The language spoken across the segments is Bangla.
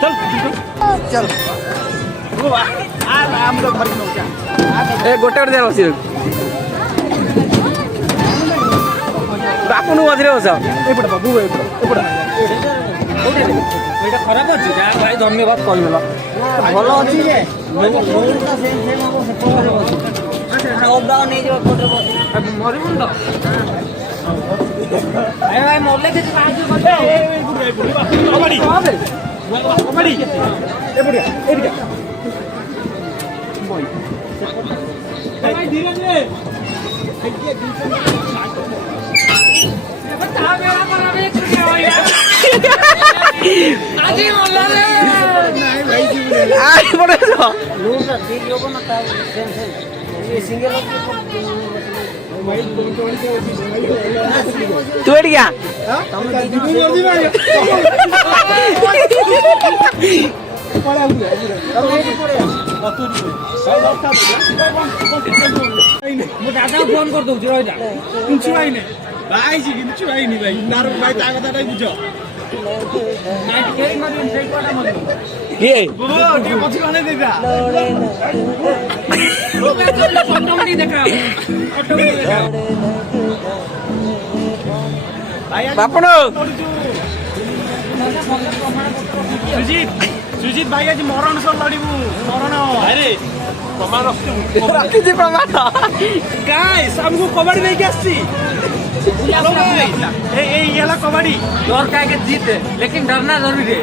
चल चल ए गोटे गोटे बस बापू मझे बस एपटे बाबू एपटे এটা খারাপ আছে যা ভাই ধন্যবাদ কইলা ভালো আছে যে মোরটা সেম সেম হবে সে কোরে বসে আচ্ছা অবদাও নেই যে কোরে বসে মরিবন তো আরে ভাই মরলে কিছু সাহায্য করবে এই বুড়ি কবাডি কবাডি এ বুড়ি এদিকে বই ভাই ধীরে ধীরে আইকে দিছে তা মেরা করাবে কি হয় আজি মল্লারে নাই ভাই কি বলে আই পড়ে তো লুটা ঠিক হবে না তা সেম সেম এই সিঙ্গেল ভাই तू एट गया फोन कर दो सुजित भाई आज मरण सर लड़बू मरण अरे प्रमाण रखी प्रमाण गाइस हमको कबड्डी नहीं आसी ये कबड्डी डर का के जीते लेकिन डरना जरूरी है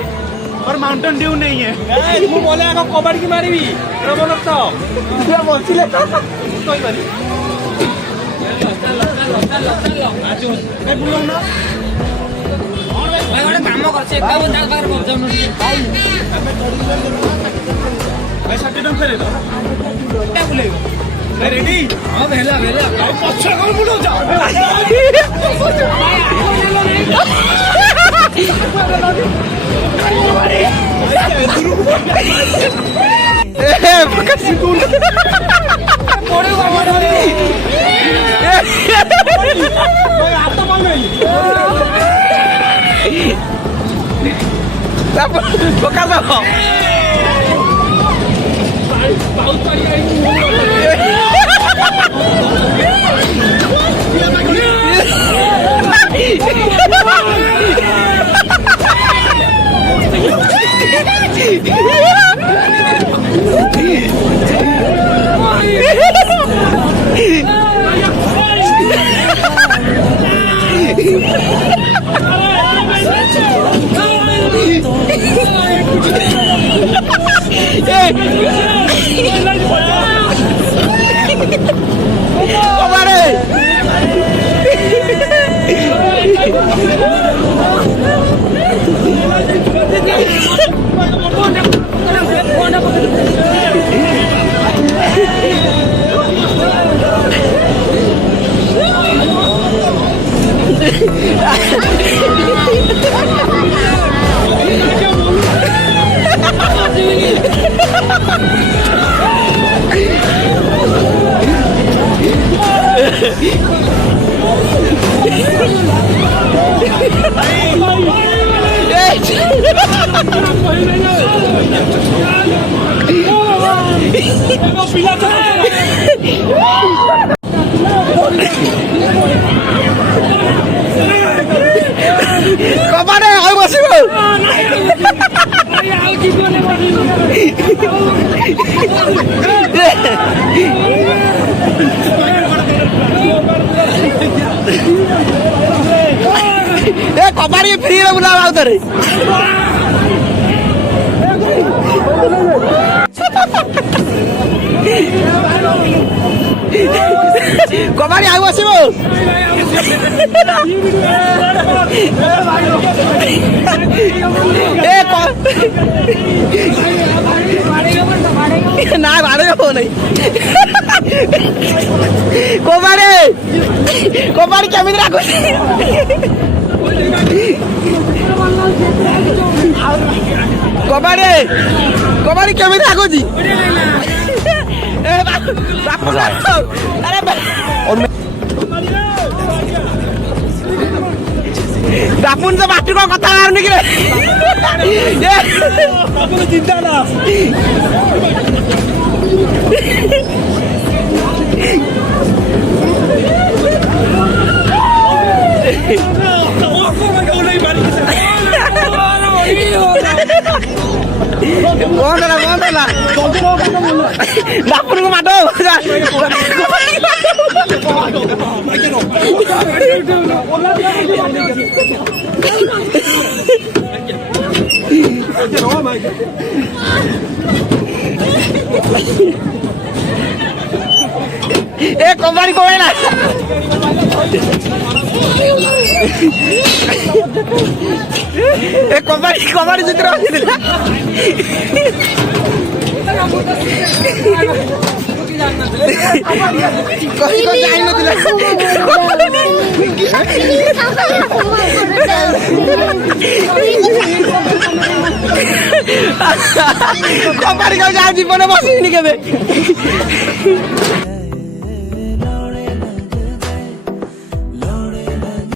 और माउंटेन ड्यू नहीं है तू बोले आगे कबड्डी की मारी भी रमन तो क्या बोलছিলে कोई मारी आज मैं बोलूं ना भाई ଗୋଟେ କାମ କରছে ଏକାବ ତା ପାଖରେ ପହଞ୍ଚାଉନ भाई 60 टन फेरे दो क्या बोलेगा मैं रेडी हां भेला भेला पछा कौन बुलो जा ए फकस तू पड़े बाबा मैं हाथ मार गई Apa? Bekas apa? बहुत बढ़िया Kemana? Ayo masih mau. Kemana free lah bulan laut tadi. Kemana? Ayo masih mau. না ভাড়ে যাবো নাই কোবারে কোবারে কেমন রাখো কোবারে কোবারে কেমন রাখোছি বাপুন তো বাটুর কথা আর নাকি রে কোনো চিন্তা না dapur rumah dong. Kembali kau enak. Kembali seterus gitu lah. Kau jangan itu lah. Kembali kau jangan di mana masih ini kebe.